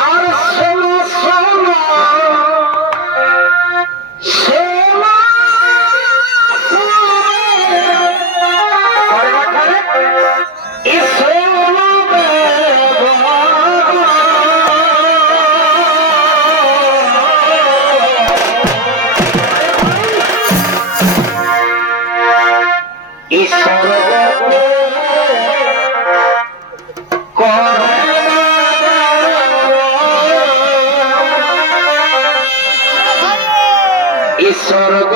আর শোনো শোনো শোনো স্বর্গ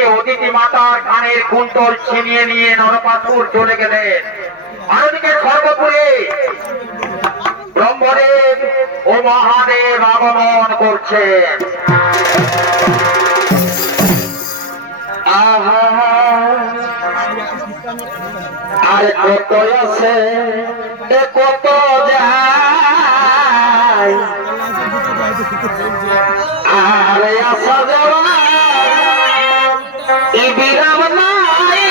থেকে অদিতি মাতার কানের কুন্তল ছিনিয়ে নিয়ে নরকাসুর চলে গেলেন। আর ওদিকে সর্বপুরে ব্রহ্মদেব ও মহাদেব আগমন করছেন। আহা আর কত আছে এ কত যায় আর আসা যাওয়া ই বিরাম নাই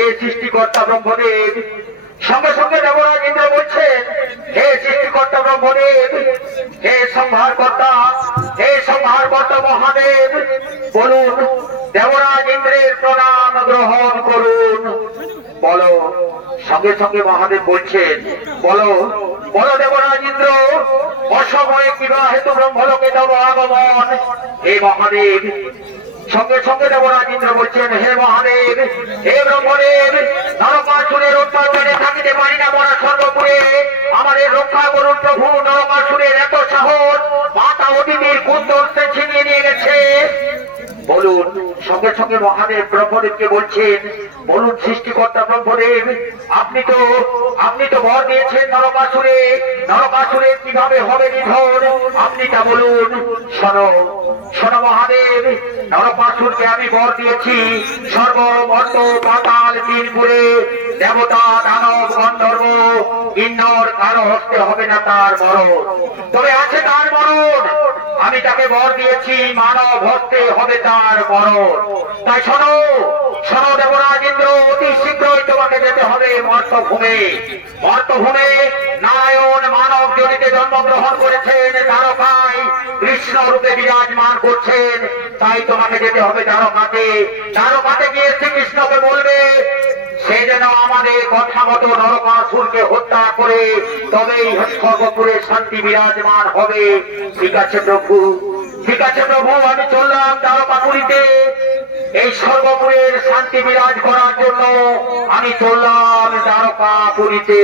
এ সৃষ্টিকর্তা ব্রহ্মদেব। সঙ্গে সঙ্গে দেবরাজ ইন্দ্র বলছেন, হে সৃষ্টিকর্তা ব্রহ্মদেব, হে সংহারকর্তা, হে সংহারকর্তা মহাদেব, বলুন দেবরাজ ইন্দ্রের প্রণাম গ্রহণ করুন। বলো। সঙ্গে সঙ্গে মহাদেব বলছেন, বলো বলো দেবরাজ ইন্দ্র, অসময়ে কিবা হেতু ব্রহ্মলোকে তব আগমন। হে মহাদেব। সঙ্গে সঙ্গে দেবরাজ ইন্দ্র বলছেন, হে মহাদেব, হে ব্রহ্মদেব, নরকাসুরের অত্যাচারে থাকিতে পারি না মরা সর্বপুরে, আমাদের রক্ষা করুন প্রভু। নরকাসুরের এত সাহস, মাতা অদিতির কুন্তল সে ছিনিয়ে নিয়ে গেছে। বলুন। সঙ্গে সঙ্গে মহাদেব ব্রহ্মদেবকে বলছেন, বলুন সৃষ্টিকর্তা ব্রহ্মদেব, আপনি তো বর দিয়েছেন নরকাসুরে, নরকাসুরের কিভাবে হবে নিধন, আপনি তা বলুন। শোনো শোনো মহাদেব, নরকাসুরকে আমি বর দিয়েছি সর্বমর্ত পাতাল তিনপুরে, দেবতা দানব গন্ধর্ব কিন্নর কারো হস্তে হবে না তার মরণ, তবে আছে তার মরণ। আমি তাকে বর দিয়েছি মানব হস্তে হবে তার মরণ। তাই শোনো শোনো দেবরাজ ইন্দ্র, অতি শীঘ্রই তোমাকে যেতে হবে মর্তভূমে। মর্তভূমে নারায়ণ মানব জনিতে জন্মগ্রহণ করেছেন, দ্বারকায় কৃষ্ণ রূপে বিরাজমান করছেন। তাই তোমাকে যেতে হবে দ্বারকাতে। দ্বারকাতে গিয়ে শ্রীকৃষ্ণকে বলবে সে যেন আমাদের কথা মতো নরকাসুরকে হত্যা করে তবেই স্বর্গপুরে শান্তি বিরাজমান হবে। ঠিক আছে প্রভু, ঠিক আছে প্রভু, আমি চললাম দ্বারকাপুরীতে। এই স্বর্গপুরের শান্তি বিরাজ করার জন্য আমি চললাম দ্বারকাপুরীতে।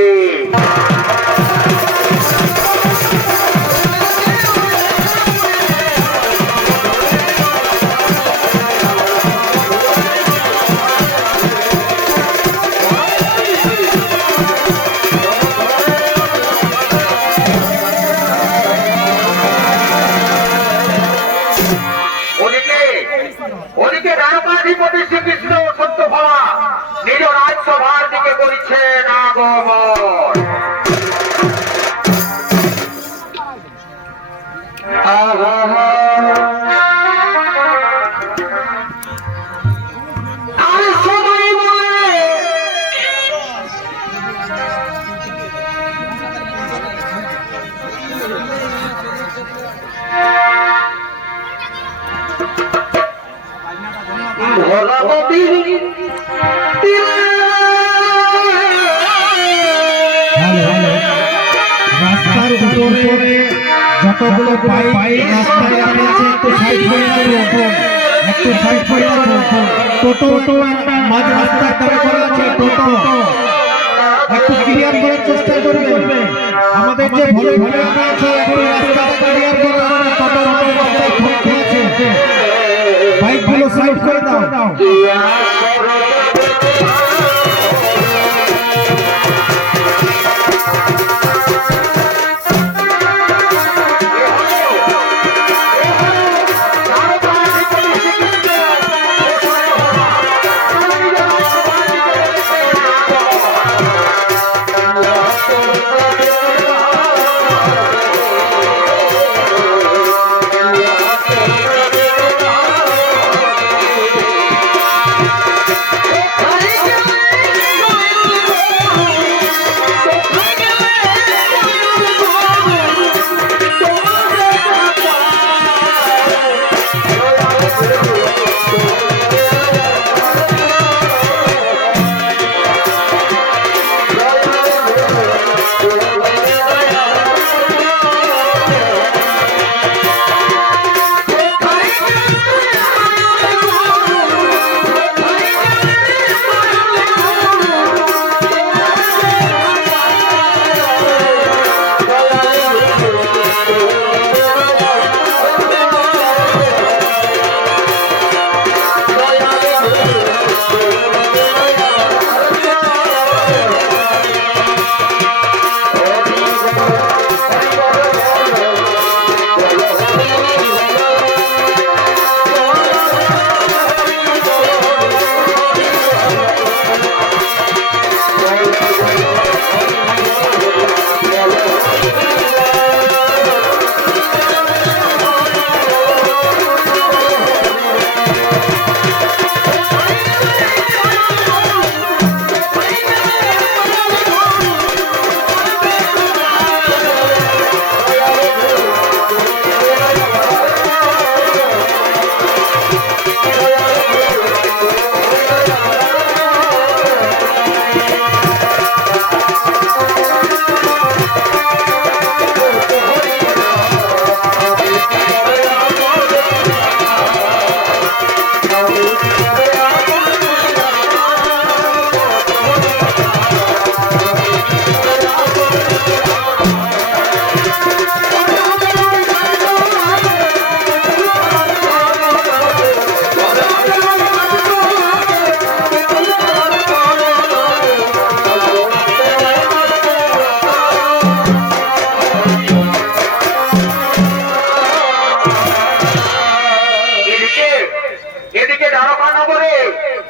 ওদিকে দ্বারকাধিপতি শ্রীকৃষ্ণ সত্যভামা নিজ রাজ্যভার দিকে করেছেন আগমন। আর সবাই বলে ভোলা নদীর রাস্তার উপরে যতগুলো বাইক রাস্তায় রাখা আছে একটু সাইড করে রাখুন, একটু সাইড করে রাখুন। টোটো মাঝ রাস্তায় দাঁড় করা আছে, টোটো একটু ক্লিয়ার করার চেষ্টা করবে। আমাদের যে ভলে ভলে আছে একটু রাস্তাটা ক্লিয়ার করা, টোটো মাঝ রাস্তায় থমকে আছে, বাইকগুলো সাইড করে দাও।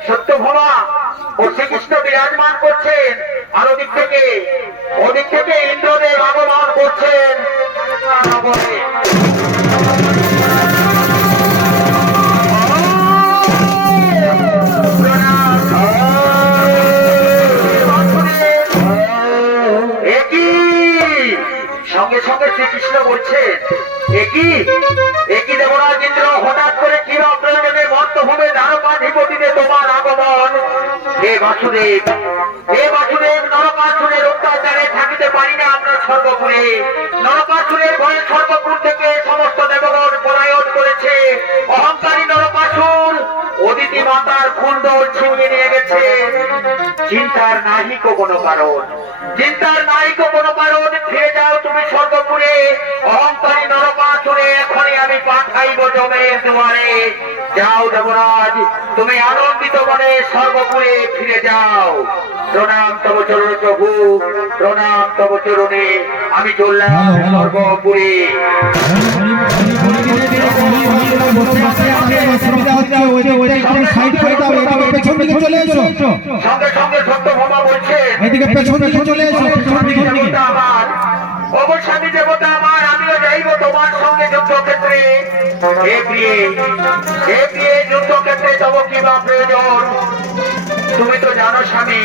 সত্যভামা ও শ্রীকৃষ্ণ বিরাজমান করছেন, আর ওদিক থেকে ইন্দ্রদেব আগমন করছেন। ইন্দ্র বলছেন, একই দেবরাজ ইন্দ্র হঠাৎ করে কি প্রয়োজনে মর্তভূমে দ্বারকাধিপতিতে তোমার আগমন? হে বাসুদেব, নরকাসুরের অত্যাচারে থাকিতে পারি না আমরা স্বর্গপুরে। নরকাসুরের ভয়ে স্বর্গপুর থেকে সমস্ত দেবগণ পলায়ন করেছে। অহংকারী নরকাসুর অদিতি মাতার কুণ্ডল ছিনিয়ে নিয়ে গেছে। চিন্তার নাহিক কোনো কারণ, ফিরে যাও তুমি স্বর্গপুরে। অহংকারী নরকাসুরে এখনই আমি পাঠাইব জমের দুয়ারে। যাও দেবরাজ, তুমি আনন্দিত মনে স্বর্গপুরে ফিরে যাও। প্রণাম তব চরণ প্রভু, প্রণাম তব চরণে। আমি চললাম স্বর্গপুরে। সঙ্গে সঙ্গে সত্যভামা বলছে, অবশ্যই দেবতা আমার, আমিও যাইব তোমার সঙ্গে যুদ্ধক্ষেত্রে। যুদ্ধক্ষেত্রে তব কি বা প্রয়োজন? তুমি তো জানো স্বামী,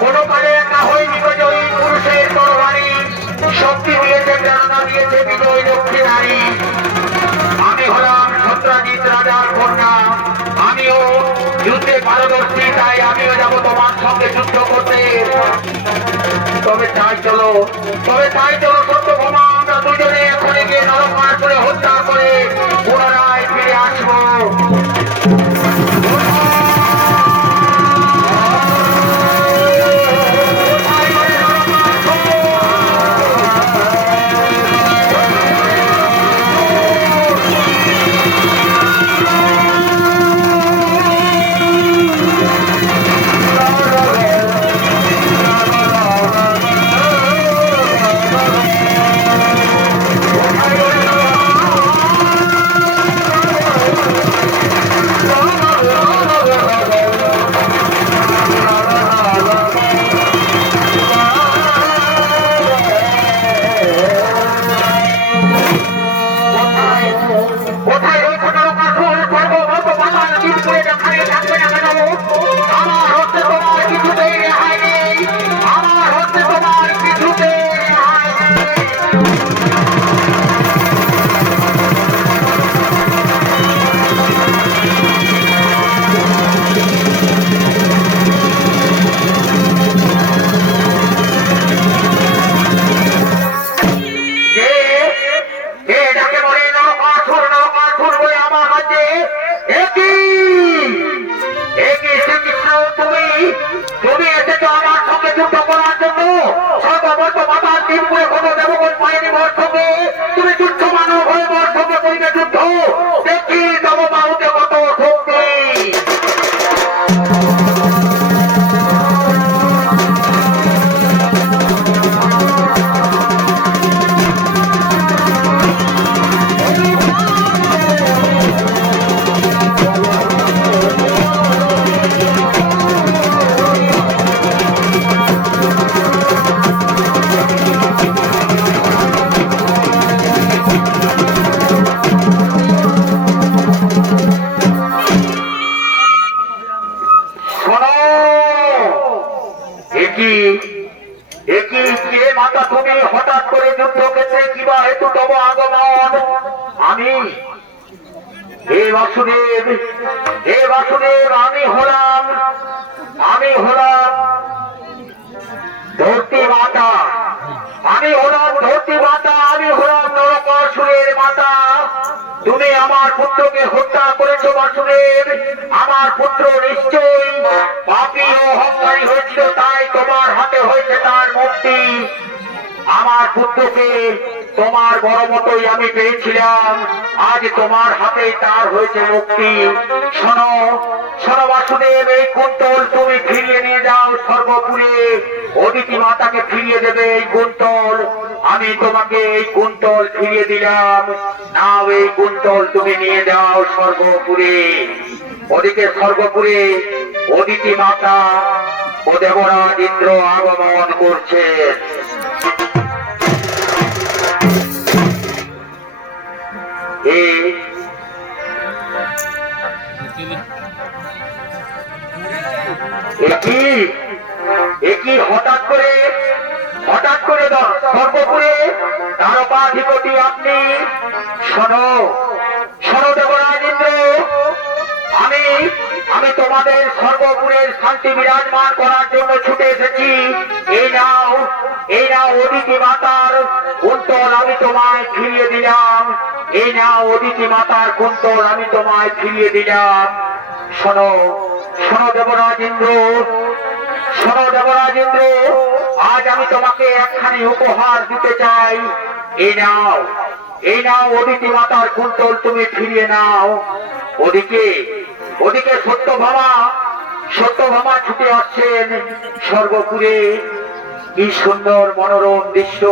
কোন কালে একা হয়নি বিজয়ী পুরুষের তরবারি। শক্তি দিয়েছে, প্রেরণা দিয়েছে বিজয় লক্ষ্মী নারী। আমি হলাম সত্রাজিৎ রাজার কন্যা, আমিও যুদ্ধে পারদর্শী, তাই আমিও যাব তোমার সঙ্গে যুদ্ধ করতে। তবে তাই চলো সত্যভামা, আমরা দুজনে এখনই গিয়ে নরকাসুরে হত্যা করে পুনরায় ফিরে আসবো। তুমি এসেছো আমার সঙ্গে যুদ্ধ করার জন্য। সর্বমত মাতার তিনপুরে কোনো দেবগণ পায়নি মোর সঙ্গে। তুমি তুচ্ছ মানব হয়ে মোর সঙ্গে করিবে যুদ্ধ। দেখি তব বাহুতে কত শক্তি। তুমি হঠাৎ করে যুদ্ধক্ষেত্রে কিবা হেতু তব আগমন? আমি হে বাসুদেব, আমি হলাম ধরতি মাতা। আমি হলাম নরকাসুরের মাতা। তুমি আমার পুত্রকে হত্যা করেছো বাসুদেব। আমার পুত্র নিশ্চয়ই পাপী ও অহংকারী হয়েছিল, তাই তোমার হাতে হয়েছে তার মুক্তি। আমার পুত্রকে তোমার বড় মতোই আমি পেয়েছিলাম, আজ তোমার হাতে তার হয়েছে মুক্তি। শোনো বাসুদেব, এই কুন্তল তুমি ফিরিয়ে নিয়ে যাও স্বর্গপুরে। অদিতি মাতাকে ফিরিয়ে দেবে এই কুন্তল। আমি তোমাকে এই কুন্তল ফিরিয়ে দিলাম, নাও এই কুন্তল তুমি নিয়ে যাও স্বর্গপুরে। ওদিকে স্বর্গপুরে অদিতি মাতা ও দেবরাজ ইন্দ্র আগমন করছেন। একই হঠাৎ করে হঠাৎ করে সর্বপুরে তারকাধিপতি আপনি। শোনো শোনো দেবরাজ ইন্দ্র, আমি আমি তোমাদের সর্বপুরের শান্তি বিরাজমান করার জন্য ছুটে এসেছি। এই নাও অদিতি মাতার কুন্তল আমি তোমায় ফিরিয়ে দিলাম। এই নাও অদিতি মাতার কুন্তল আমি তোমায় ফিরিয়ে দিলাম। শোনো শোনো দেবরাজ ইন্দ্র, শোনো দেবরাজ ইন্দ্র, আজ আমি তোমাকে একখানি উপহার দিতে চাই। এই নাও অদিতি মাতার কুন্তল তুমি ফিরিয়ে নাও। ওদিকে সত্যভামা ছুটে আসছেন সর্বপুরে। কি সুন্দর মনোরম দৃশ্য,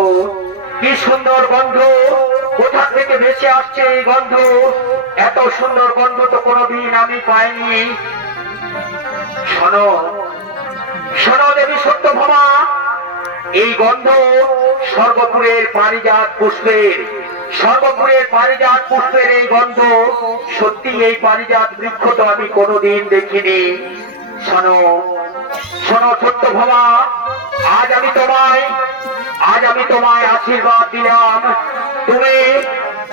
কি সুন্দর গন্ধ, কোথা থেকে ভেসে আসছে এই গন্ধ। এত সুন্দর গন্ধ তো কোনোদিন আমি পাইনি। শোনো শোনো দেবী সত্যভামা, এই গন্ধ সর্বপুরের পারিজাত পুষ্পের এই গন্ধ। সত্যি এই পারিজাত বৃক্ষ তো আমি কোনোদিন দেখিনি। শোনো শোনো সত্যভামা, আজ আমি তোমায় আশীর্বাদ দিলাম। তুমি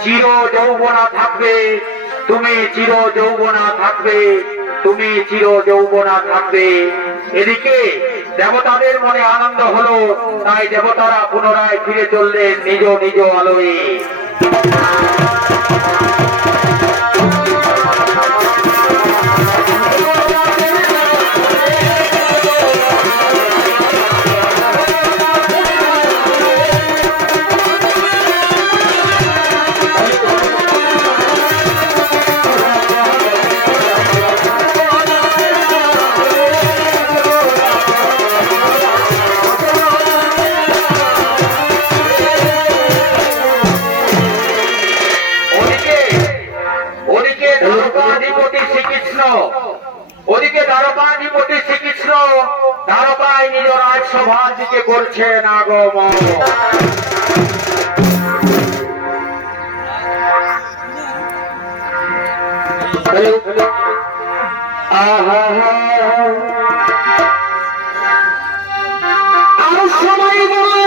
চির যৌবনা থাকবে, তুমি চির যৌবনা থাকবে। এদিকে দেবতাদের মনে আনন্দ হলো, তাই দেবতারা পুনরায় ফিরে চললেন নিজ নিজ আলোয়। ওদিকে দ্বারকাধিপতি শ্রীকৃষ্ণ দ্বারকায় নিজ রাজসভার দিকে করছেন আগমন। আর সবাই বলে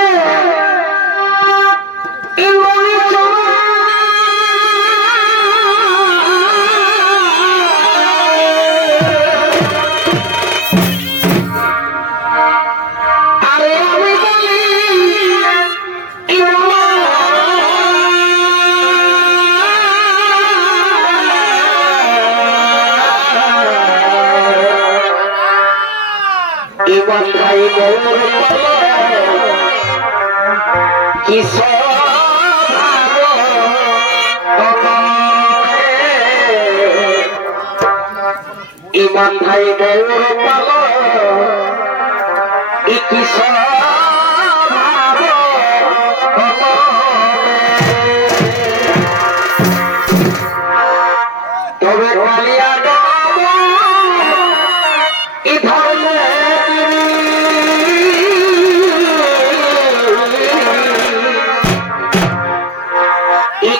ইমান ভাই গৌর পাল কি তবে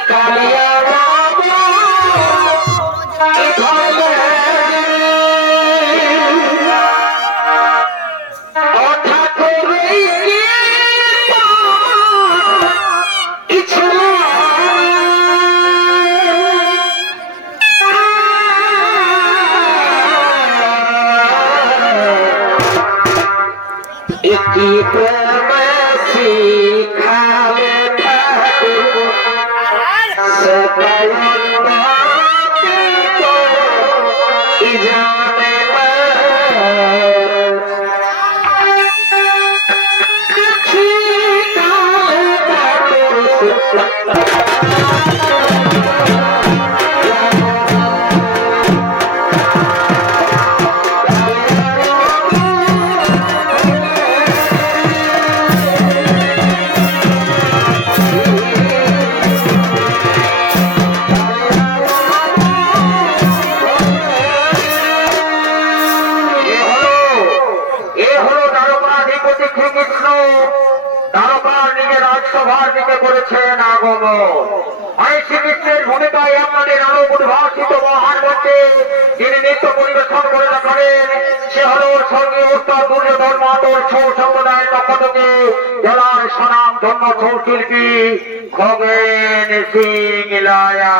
কালিয়া কি প্রেম শিখালে ঠাকুর সদায় জানে দ্বারকার নিজের রাজসভার দিকে করেছেন আগমন। শ্রীকৃষ্ণের ভূমিকায় আপনাদের আরো উদ্ভাসিত মহান মঞ্চে যিনি নৃত্য পরিবেশন করে রাখেন সে হল স্বর্গীয় উত্তর দুর্যোধন মাতর ছৌ সম্প্রদায়ের পক্ষ থেকে জেলার স্বনাম ধন্য ছৌ শিল্পী খগেন সিং ইলায়া।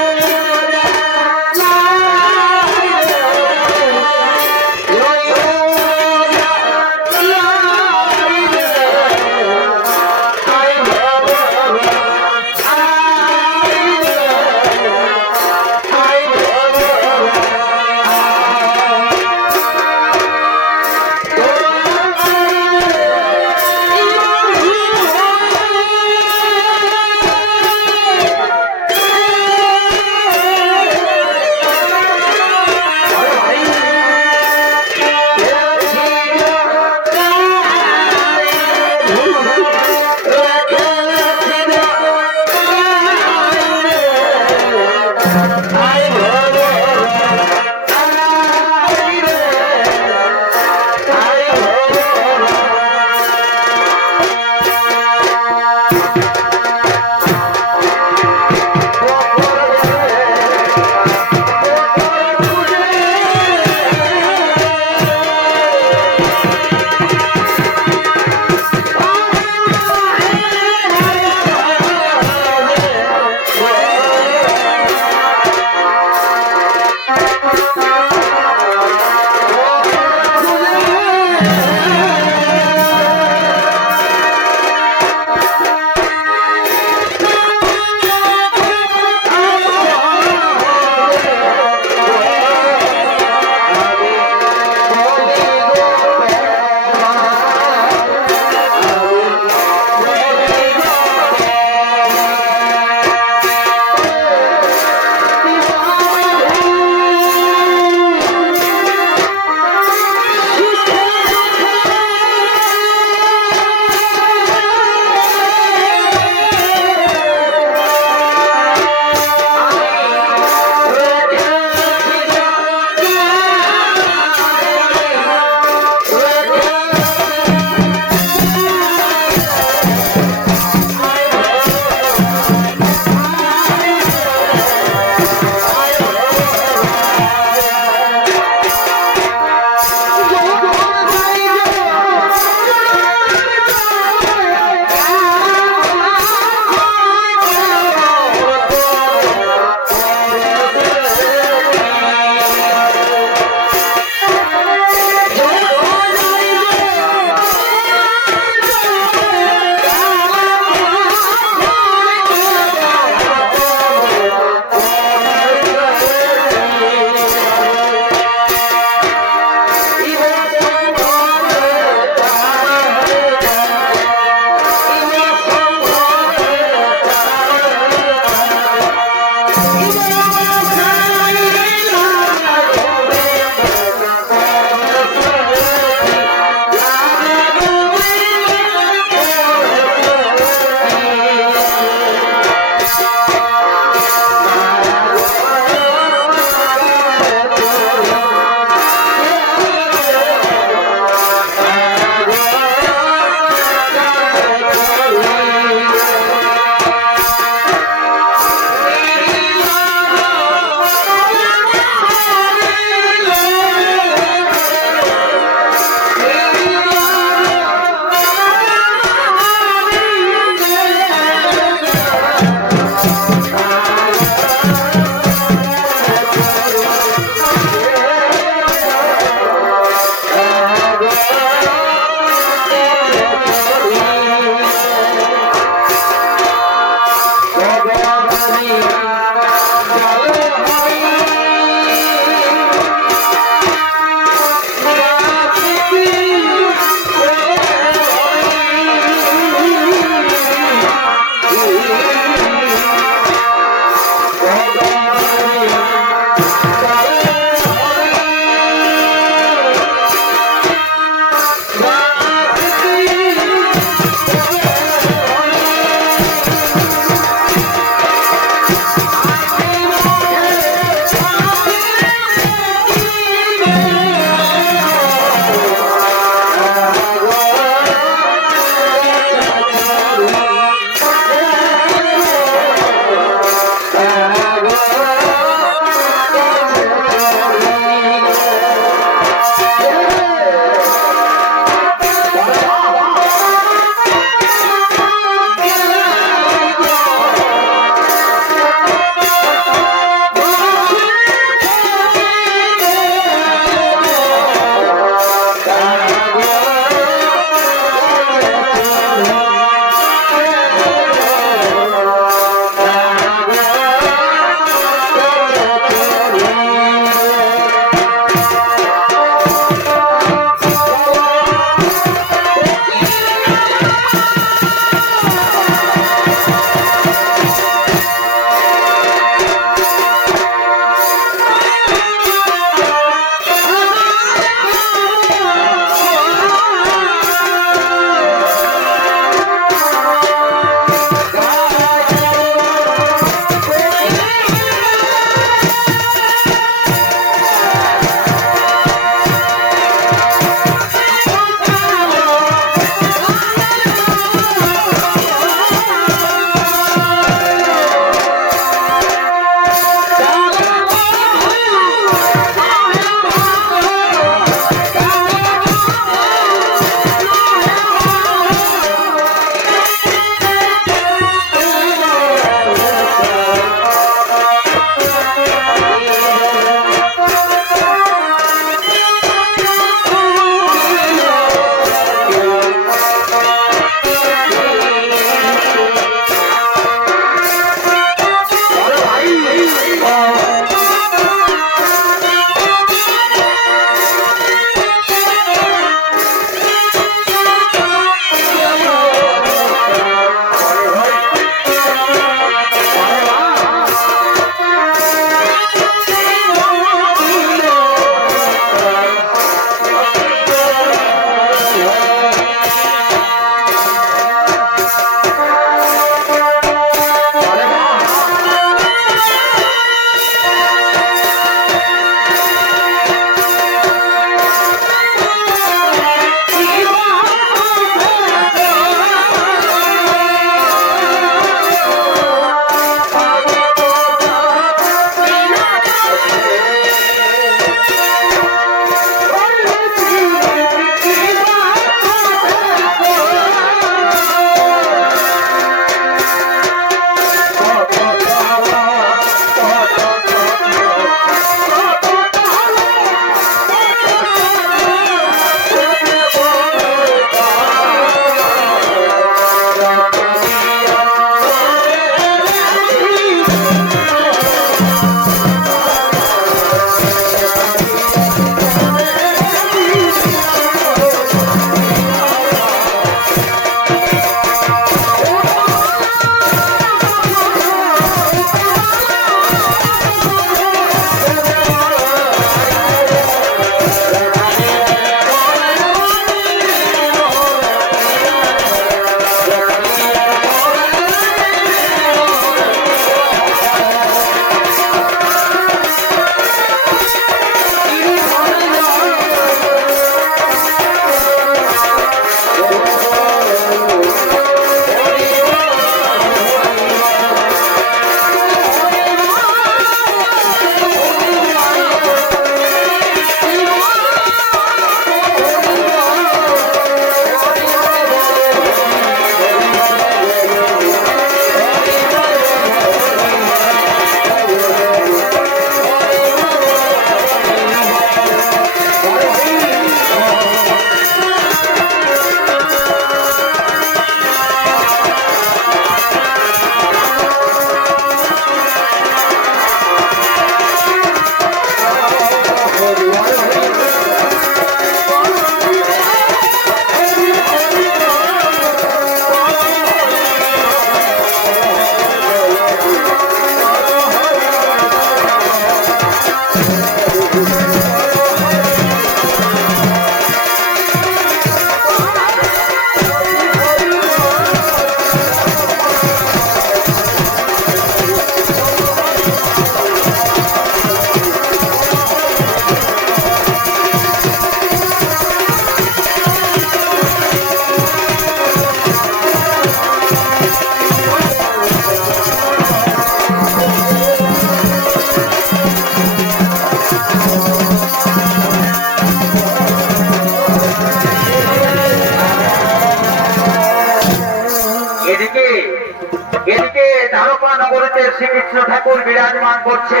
নগরীতে শ্রীকৃষ্ণ ঠাকুর বিরাজমান করছে।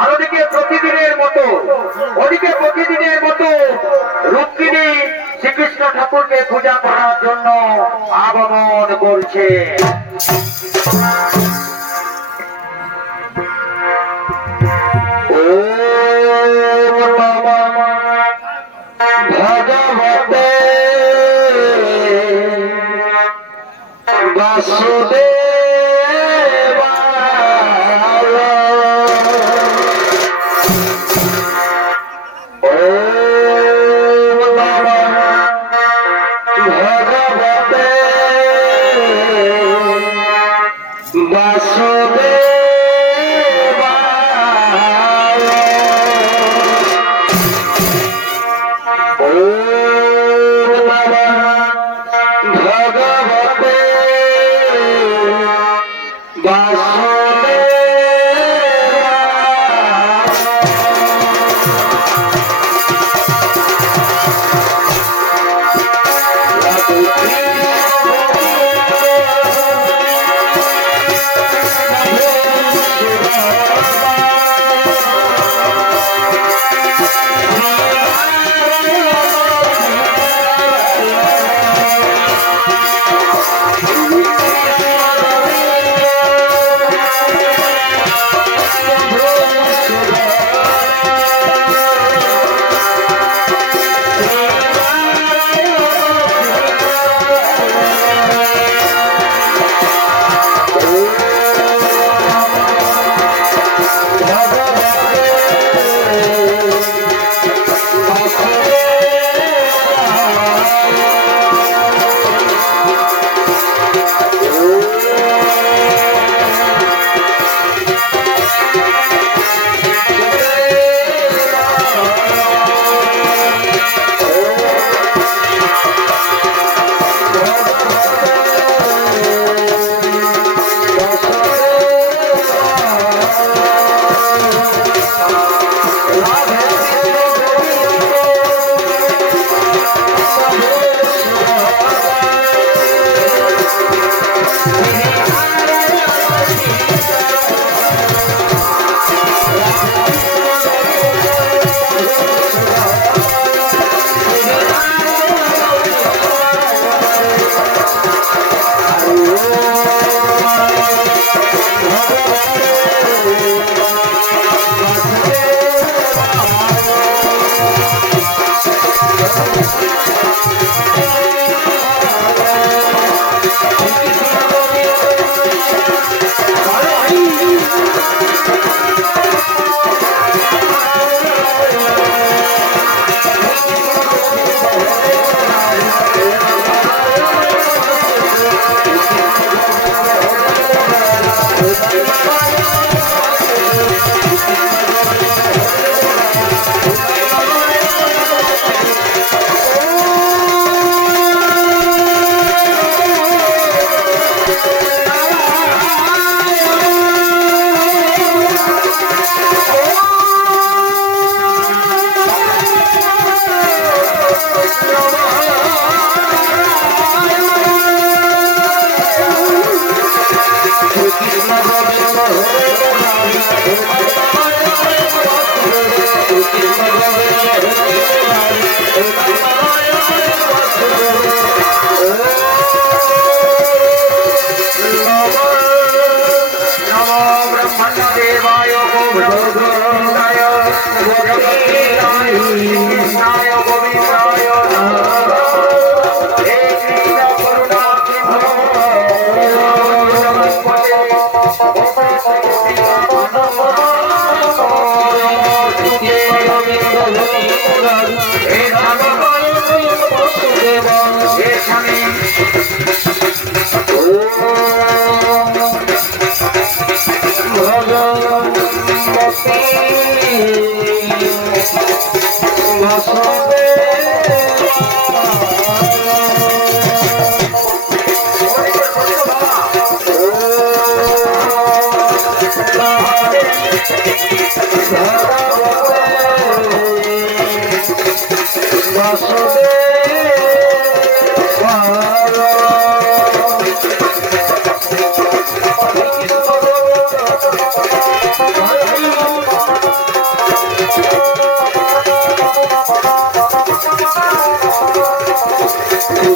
আর ওদিকে প্রতিদিনের মতো রুক্মিণী শ্রীকৃষ্ণ ঠাকুরকে পূজা করার জন্য আগমন করছে। ভগবতে বাসুদেবায় ওম নমঃ ভগবতে বাসুদেবায় ওম নমঃ ভগবতে বাসুদেব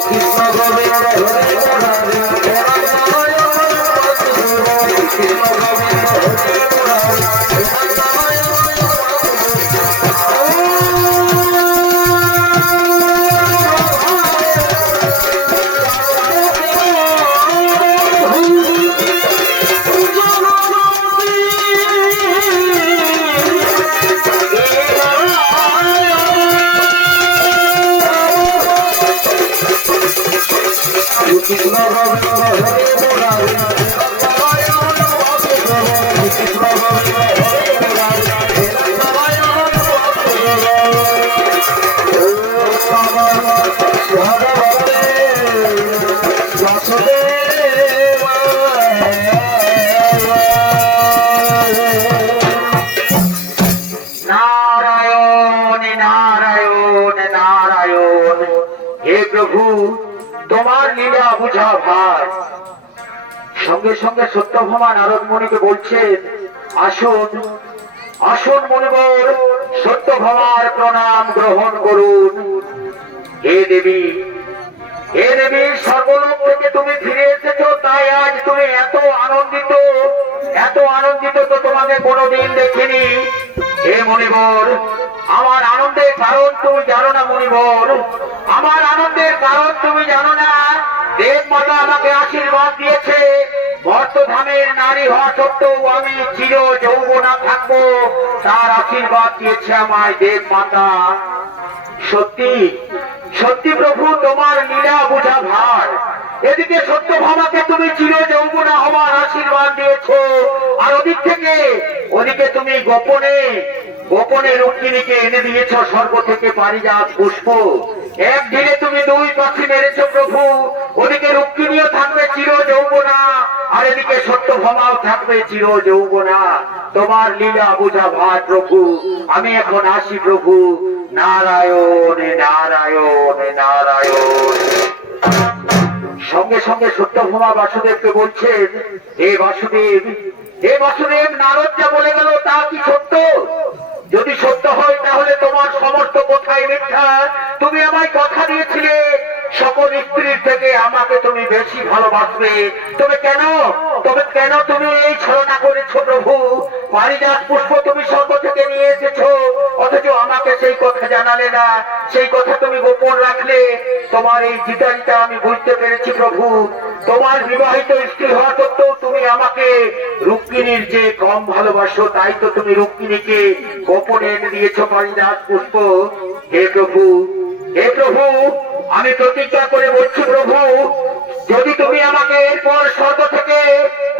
কৃষ্ণ গোবিন্দ হরে মুরারি হে রাম নারায়ণ বাসুদেব কৃষ্ণ গোবিন্দ হরে মুরারি হে রাম নারায়ণ কৃষ্ণ গোবিন্দ হরে মুরারি হে রাম নারায়ণ বাসুদেব কৃষ্ণ গোবিন্দ হরে মুরারি হে রাম নারায়ণ বাসুদেব বাসুদেব নারায়ণ নারায়ণ নারায়ণ। হে প্রভু, তোমার লীলা বুঝা ভার। সঙ্গে সঙ্গে সত্যভামা নারদ মুনিকে বলছেন, আসুন আসুন মুনিবর, সত্যভামার প্রণাম গ্রহণ করুন। হে দেবী, হে দেবী, সর্বলোক থেকে তুমি ফিরে এসেছো, তাই আজ তুমি এত আনন্দিত তো তোমাকে কোনোদিন দেখিনি। হে মণিবর, আমার আনন্দের কারণ তুমি জানো না মণিবর, আমার আনন্দের কারণ তুমি জানো না। দেব মাতা আমাকে আশীর্বাদ দিয়েছে, বর্তধামের নারী হওয়া সত্ত্বেও আমি চির যৌবনা থাকবো, তার আশীর্বাদ দিয়েছে আমায় দেব মাতা। সত্যি সত্যি প্রভু, তোমার লীলা বুঝা ভার। এদিকে সত্যভামাকে তুমি চির যৌবনা হওয়ার আশীর্বাদ দিয়েছো, আর ওদিকে তুমি গোপনে রুক্মিণীকে এনে দিয়েছ স্বর্গ থেকে পারিজাত পুষ্প। এক ঢিলে তুমি দুই পাখি মেরেছো প্রভু। ওদিকে রুক্মিণীও থাকবে চির যৌবনা, আর এদিকে সত্যভামাও থাকবে চির যৌবনা। তোমার লীলা বুঝা ভার প্রভু। আমি এখন আসি প্রভু। নারায়ণ নারায়ণ নারায়ণ। সঙ্গে সঙ্গে সত্যভামা বাসুদেবকে বলছেন, হে বাসুদেব, হে বাসুদেব, নারদ যা বলে গেল তা কি সত্য? যদি সত্য হয় তাহলে তোমার সমস্ত কথাই মিথ্যা। তুমি আমায় কথা দিয়েছিলে সকল স্ত্রীর থেকে আমাকে তুমি বেশি ভালোবাসবে। তবে কেন তুমি এই ছলনা করেছো প্রভু? পারিজাত পুষ্প তুমি স্বর্গ থেকে নিয়ে এসেছো, অথচ আমাকে সেই কথা জানালে না, সেই কথা তুমি গোপন রাখলে। তোমার এই জিতারিটা আমি বুঝতে পেরেছি প্রভু। তোমার বিবাহিত স্ত্রী হওয়া সত্ত্বেও তুমি আমাকে রুক্মিণীর যে কম ভালোবাসো, তাই তো তুমি রুক্মিণীকে গোপনে এনে দিয়েছো পারিজাত পুষ্প। হে প্রভু, হে প্রভু, আমি প্রতিজ্ঞা করে বলছি প্রভু, যদি তুমি আমাকে এরপর স্বর্গ থেকে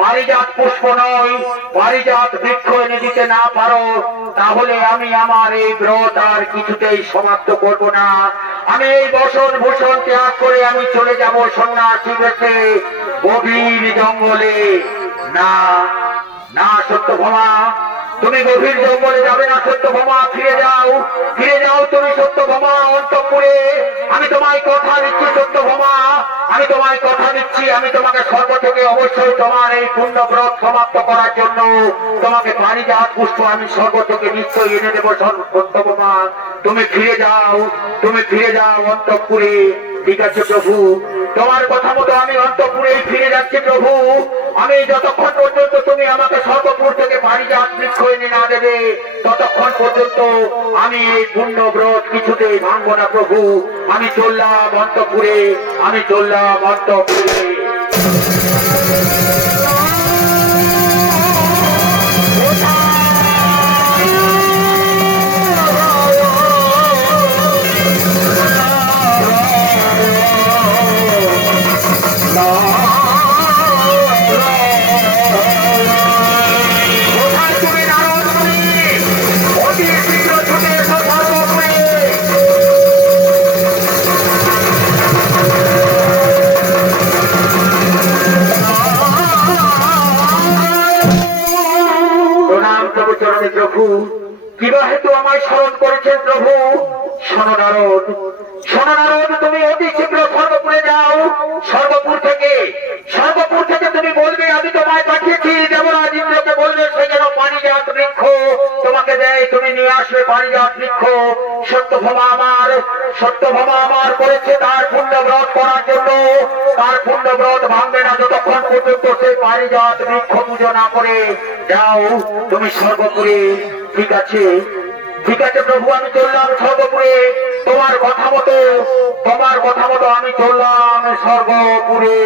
পারিজাত পুষ্প নয় পারিজাত বৃক্ষ এনে দিতে না পারো, তাহলে আমি আমার এই ব্রত আর কিছুতেই সমাপ্ত করব না। আমি এই বসন ভূষণ ত্যাগ করে আমি চলে যাব সন্ন্যাসী বেশে গভীর জঙ্গলে। না না সত্যভামা, তুমি গভীর জঙ্গলে যাবে না সত্যভামা। ফিরে যাও তুমি সত্যভামা অন্তঃপুরে। আমি তোমায় কথা দিচ্ছি সত্যভামা, আমি তোমায় কথা দিচ্ছি, আমি তোমাকে স্বর্গ থেকে অবশ্যই তোমার এই পূর্ণ ব্রত সমাপ্ত করার জন্য তোমাকে পারিজাত পুষ্প আমি স্বর্গ থেকে নিশ্চয়ই এনে দেবো সত্যভামা। তুমি ফিরে যাও অন্তঃপুরে। ঠিক আছে প্রভু, তোমার কথা মতো আমি অন্তঃপুরেই ফিরে যাচ্ছি প্রভু। আমি যতক্ষণ পর্যন্ত তুমি আমাকে স্বর্গপুর থেকে পারিজাত বৃক্ষ এনে না দেবে, ততক্ষণ পর্যন্ত আমি এই পূর্ণ ব্রত কিছুতেই ভাঙবো না প্রভু। আমি চললাম অন্তঃপুরে। প্রভু, কিবা হেতু আমায় স্মরণ করেছেন প্রভু? শোনো নারদ, তুমি অতি শীঘ্র স্বর্গপুরে যাও। স্বর্গপুর থেকে তুমি বলবে আমি তোমায় পাঠিয়েছি। দেবরাজ ইন্দ্রকে বলবে সে যেন পারিজাত বৃক্ষ তোমাকে দেয়, তুমি নিয়ে আসবে পারিজাত বৃক্ষ। সত্যভামা আমার করেছে তার পুণ্য ব্রত করার জন্য। তার পুণ্য ব্রত ভাঙবে না যতক্ষণ পর্যন্ত সেই পারিজাত বৃক্ষ পুজো না করে। যাও তুমি স্বর্গপুরে। ঠিক আছে, ঠিক আছে প্রভু, আমি চললাম স্বর্গপুরে। তোমার কথা মতো আমি চললাম স্বর্গপুরে।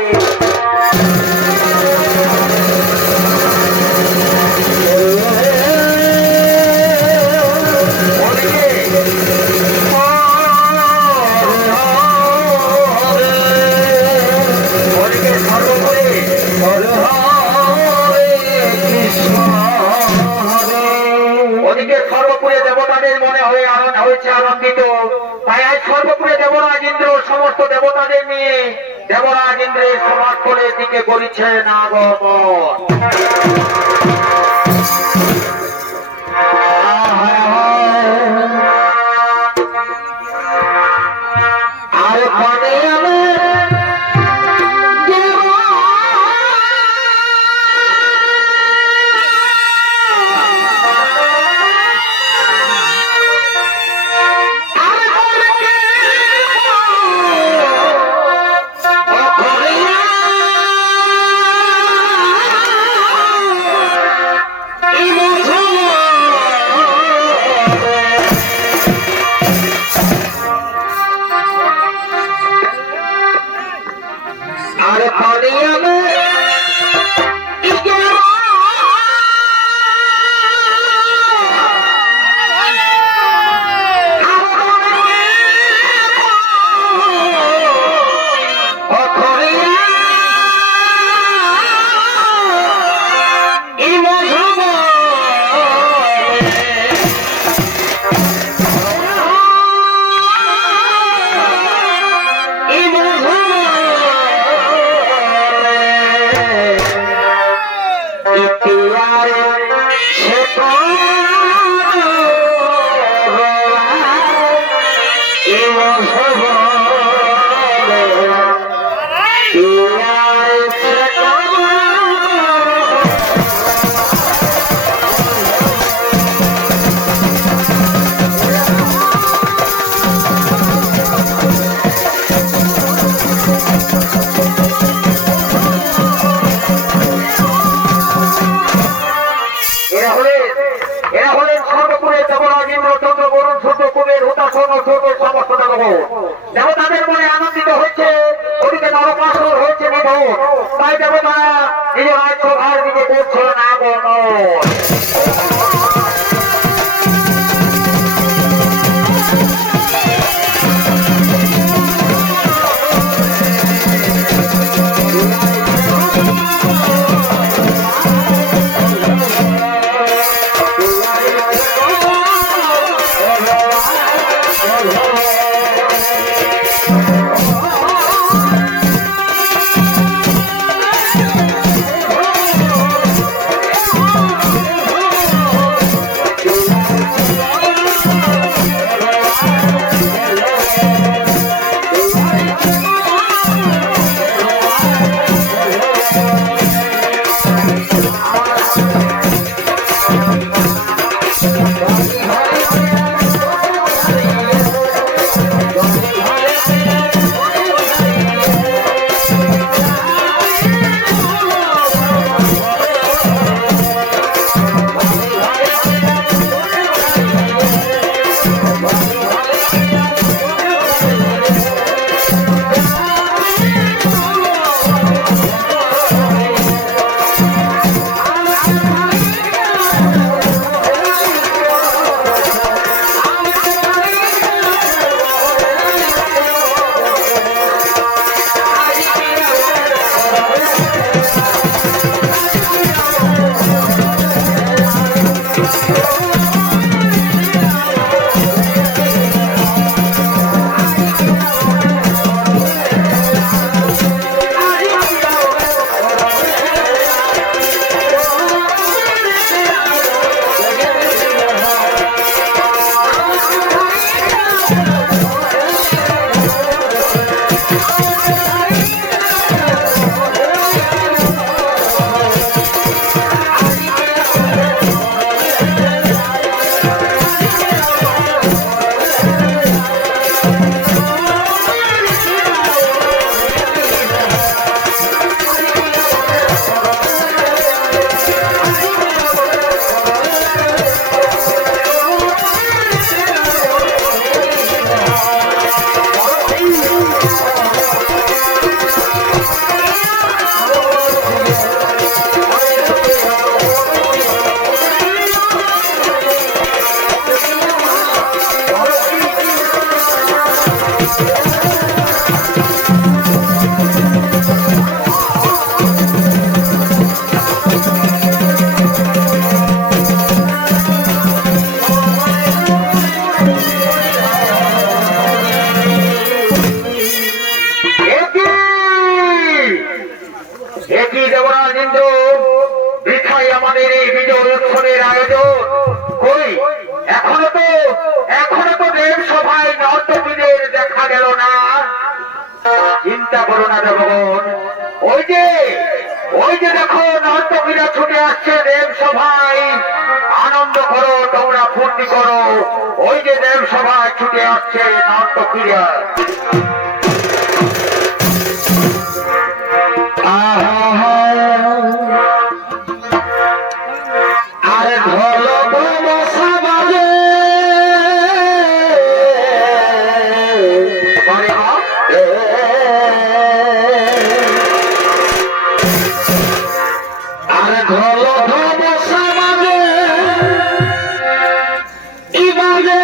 ওদিকে সর্বপুরে দেবতাদের মনে হয়েছে আনন্দিত। তাই আজ সর্বপুরে দেবরাজ ইন্দ্র সমস্ত দেবতাদের নিয়ে দেবরাজ ইন্দ্রের সমাজস্থলের দিকে করেছেন আগমন। আর পরে দেবতাদের মনে আনন্দিত হয়েছে। ওদিকে নরকাসুর হয়েছে নিধন। তাই দেবতারা নিজের রাজ্যভার দিকে করছেন আগমন। Hare একই দেবরাজ ইন্দ্র বৃথাই আমাদের এই বিজয় উৎসবের আয়োজন কই এখনো তো দেব সভায় নর্তকীদের দেখা গেল না। চিন্তা করো না দেবগণ, ওই যে দেখো নর্তকীরা ছুটে আসছে দেব সভায়। আনন্দ করো, তোমরা ফুর্তি করো, ওই যে দেব সভায় ছুটে আসছে নর্তকীরা। আর ঢোল বসা বাজে আর ঢোল বসা বাজে কি বাজে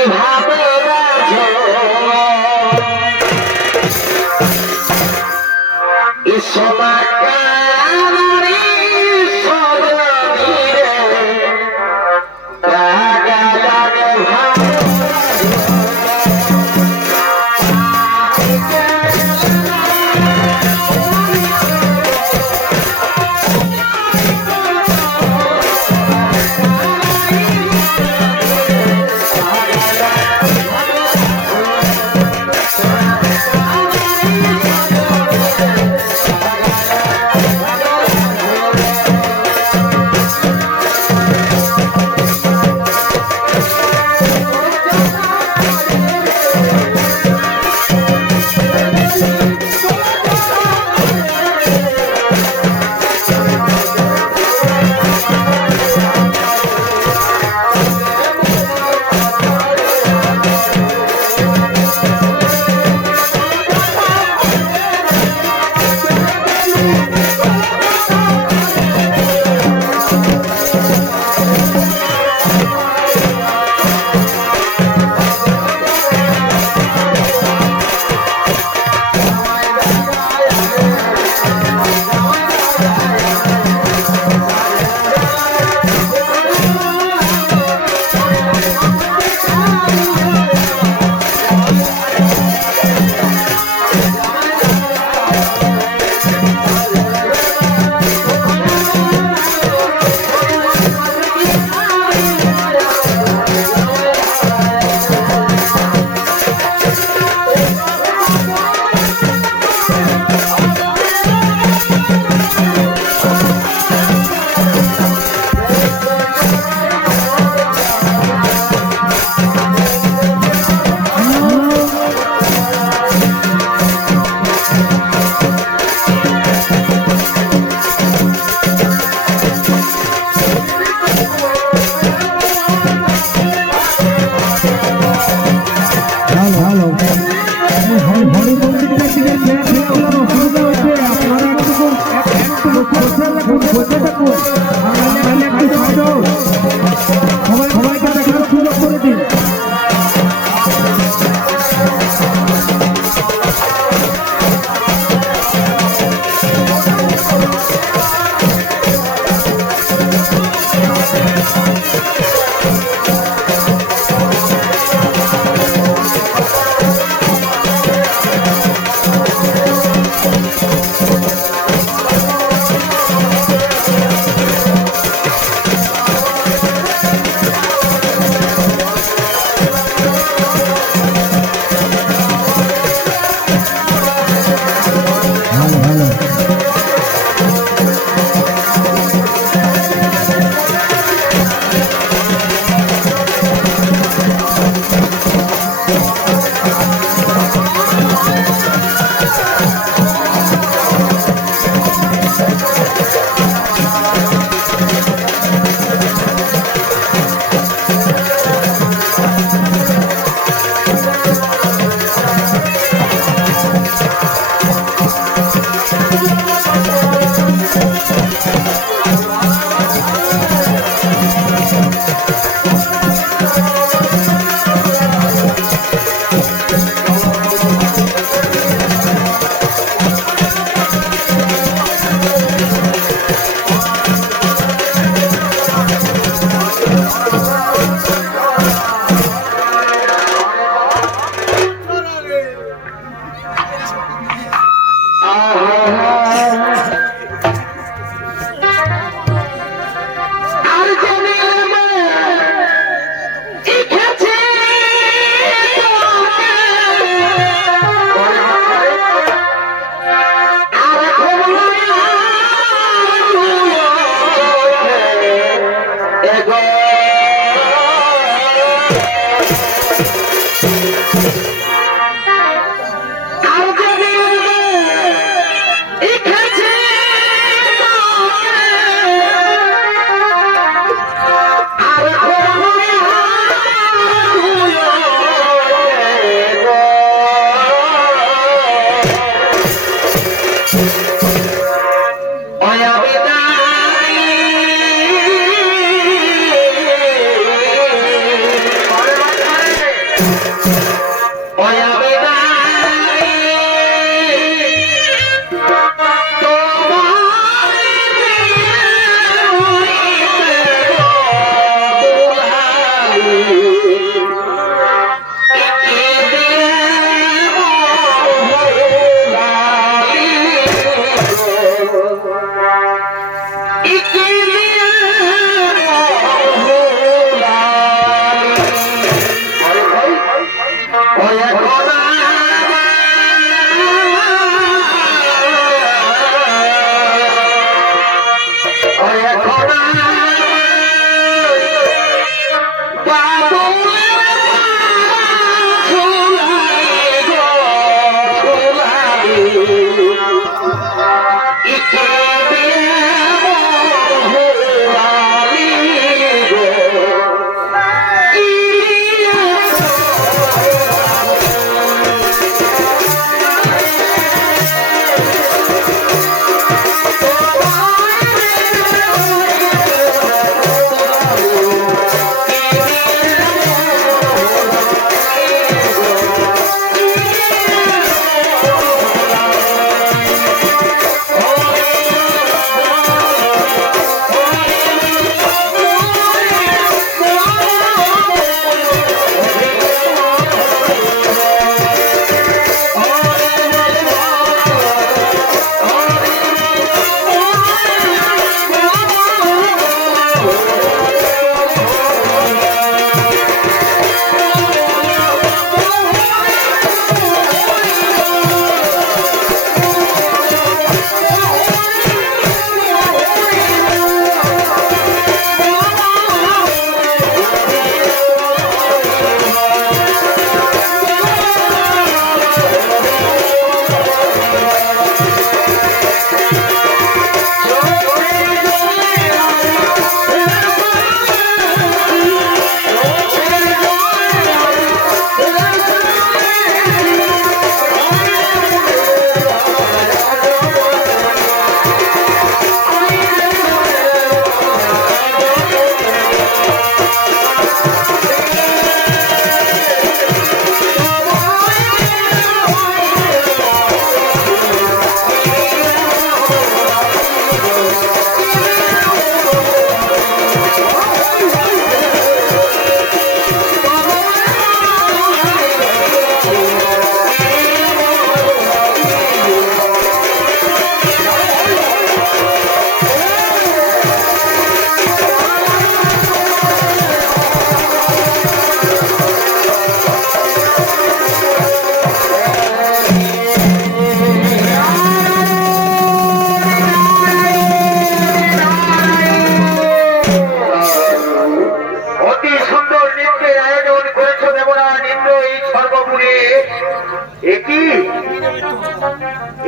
এভাবে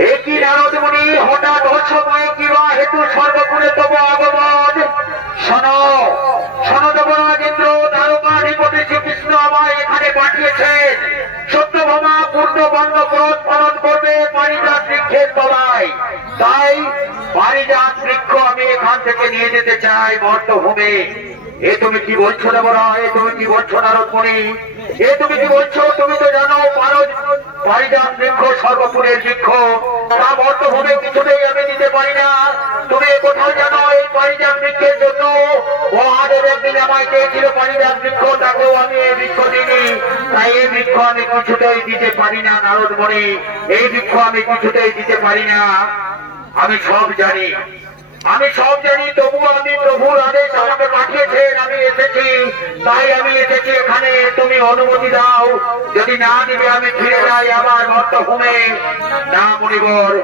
একই নারদমণি হঠাৎ অসময়ে কিবা হেতু সর্বগুণে তব আগমন। শোনো শোনো দেবরাজেন্দ্র, দ্বারকাধিপতি শ্রীকৃষ্ণ আমায় এখানে পাঠিয়েছেন সত্যভামা পূর্ণ বন্ধ ব্রত পালন করবে পারিজাত বৃক্ষের তলায়। তাই পারিজাত বৃক্ষ আমি এখান থেকে নিয়ে যেতে চাই মর্তভূমে। এ তুমি কি বলছো দেবরাজ? এ তুমি কি বলছো নারদমণি? এ তুমি কি বলছো? তুমি তো জানো পারিজাত বৃক্ষ সর্বপুরের বৃক্ষ, তা মর্তভূমে কিছুতেই আমি দিতে পারি না। তুমি কোথাও জানো এই পারিজাত বৃক্ষের জন্য মহাদেব একদিন আমায় চেয়েছিল পারিজাত বৃক্ষ, তাকেও আমি এই বৃক্ষ দিইনি। তাই এই বৃক্ষ আমি কিছুতেই দিতে পারি না নারদমণি, এই বৃক্ষ আমি কিছুতেই দিতে পারি না। আমি সব জানি, আমি সব জানি, তবুও আমি প্রভুর আদেশ আমাকে পাঠিয়েছেন, আমি এসেছি। তাই আমি এসেছি এখানে, তুমি অনুমতি দাও। যদি না দিবে আমি ফিরে যাই আমার মর্তভূমে। না মুনিবর,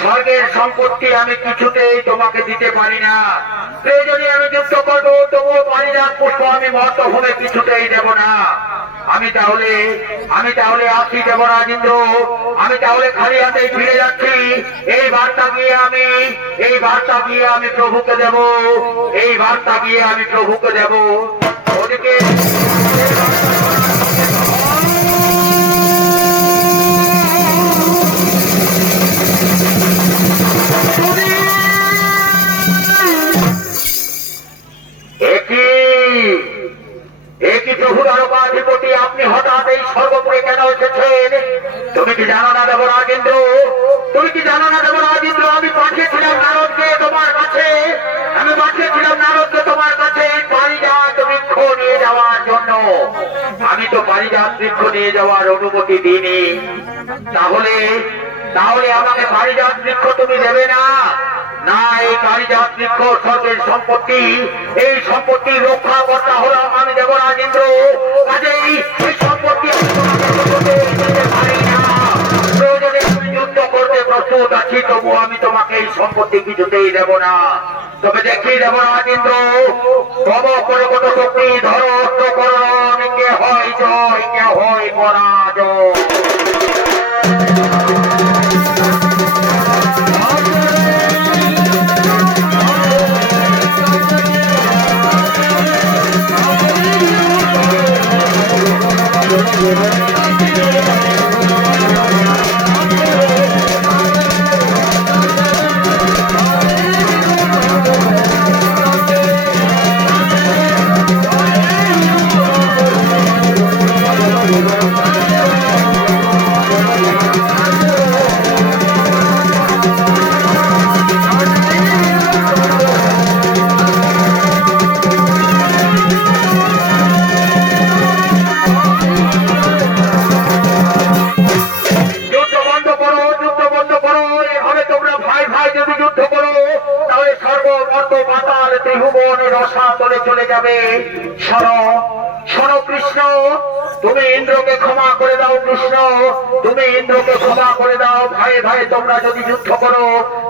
স্বর্গের সম্পত্তি আমি কিছুতেই তোমাকে দিতে পারি না। প্রয়োজনে আমি যুদ্ধ করবো, তবুও পারিজাত পুষ্প আমি মর্তভূমে কিছুতেই দেব না। আমি তাহলে আসি দেবরাজ ইন্দ্র, আমি তাহলে খালি হাতে ফিরে যাচ্ছি। এই বার্তা গিয়ে আমি প্রভুকে দেব, এই বার্তা গিয়ে আমি প্রভুকে দেব। ওদিকে একই প্রভু দ্বারকাধিপতি, আপনি হঠাৎ এই সর্বপুরে কেন এসেছেন? তুমি কি জানো না দেবরাজ ইন্দ্র, তুমি কি জানো না দেবরাজ ইন্দ্র, আমি পাঠিয়েছিলাম নারদকে তোমার কাছে, পারিজাত বৃক্ষ নিয়ে যাওয়ার জন্য। আমি তো পারিজাত বৃক্ষ নিয়ে যাওয়ার অনুমতি দিইনি। তাহলে আমাকে পারিজাত বৃক্ষ তুমি দেবে না? না, এই পারিজাত বৃক্ষ স্বর্গের সম্পত্তি, এই সম্পত্তি রক্ষা করতে হলো আমি দেবরাজ ইন্দ্র। কাজেই এই সম্পত্তি আমি তোমাকে দিতে পারি না। প্রয়োজনে আমি যুদ্ধ করতে প্রস্তুত আছি, তবু আমি তোমাকে এই সম্পত্তি কিছুতেই দেব না। তবে দেখি দেবরাজ ইন্দ্র, তব প্রকট শক্তি ধরো অস্ত্র করো, কে হয় জয়, কে হয় পরাজয়। চলে যাবে। শোনো কৃষ্ণ, তুমি ইন্দ্রকে ক্ষমা করে দাও। কৃষ্ণ, তুমি ইন্দ্রকে ক্ষমা করে দাও। ভয়ে ভয়ে তোমরা যদি যুদ্ধ করো,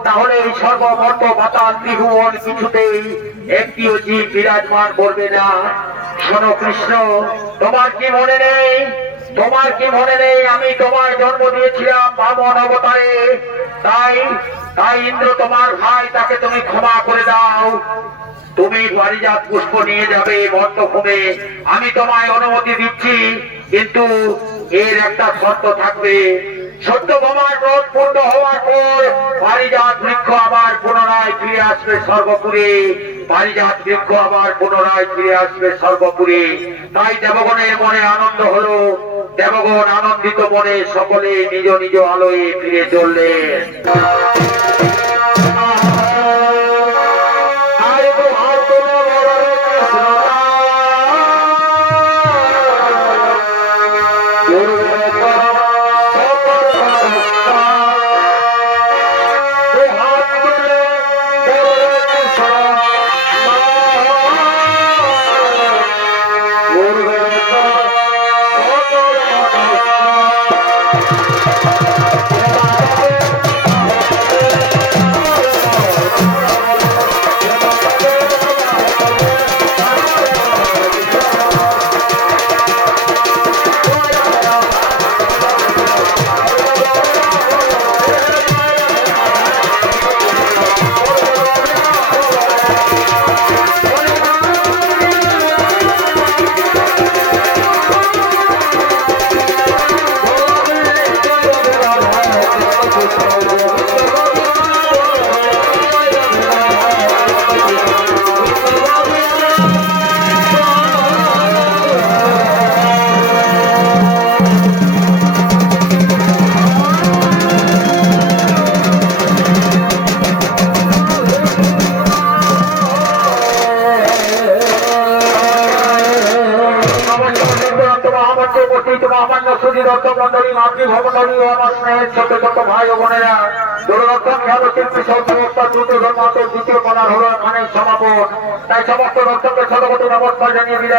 তাহলে এই সর্বমর্ত পাতাল ত্রিভুবন কিছুতেই একটিও জীব বিরাজমান করবে না। শোনো কৃষ্ণ, তোমার কি মনে নেই, আমি তোমার জন্ম দিয়েছিলাম বামন অবতারে। তাই ইন্দ্র তোমার ভাই, তাকে তুমি ক্ষমা করে দাও। তুমি পারিজাত পুষ্প নিয়ে যাবে মর্তভূমে, আমি তোমায় অনুমতি দিচ্ছি, কিন্তু এর একটা শর্ত থাকবে। সত্যভামার ব্রত পূর্ণ হওয়ার পর পারিজাত বৃক্ষ আবার পুনরায় ফিরে আসবে সর্বপুরে। পারিজাত বৃক্ষ আবার পুনরায় ফিরে আসবে সর্বপুরে। তাই দেবগণের মনে আনন্দ হলো। দেবগণ আনন্দিত মনে সকলে নিজ নিজ আলোয় ফিরে চললেন। ভাই ও বোনেরা, দূরদর্শন শিল্পী সংস্থা দ্বিতীয় কলার হলো এখানে সমাপন। তাই সমস্ত দর্শকদের শতকোটি নমস্কার জানিয়ে বিদায়।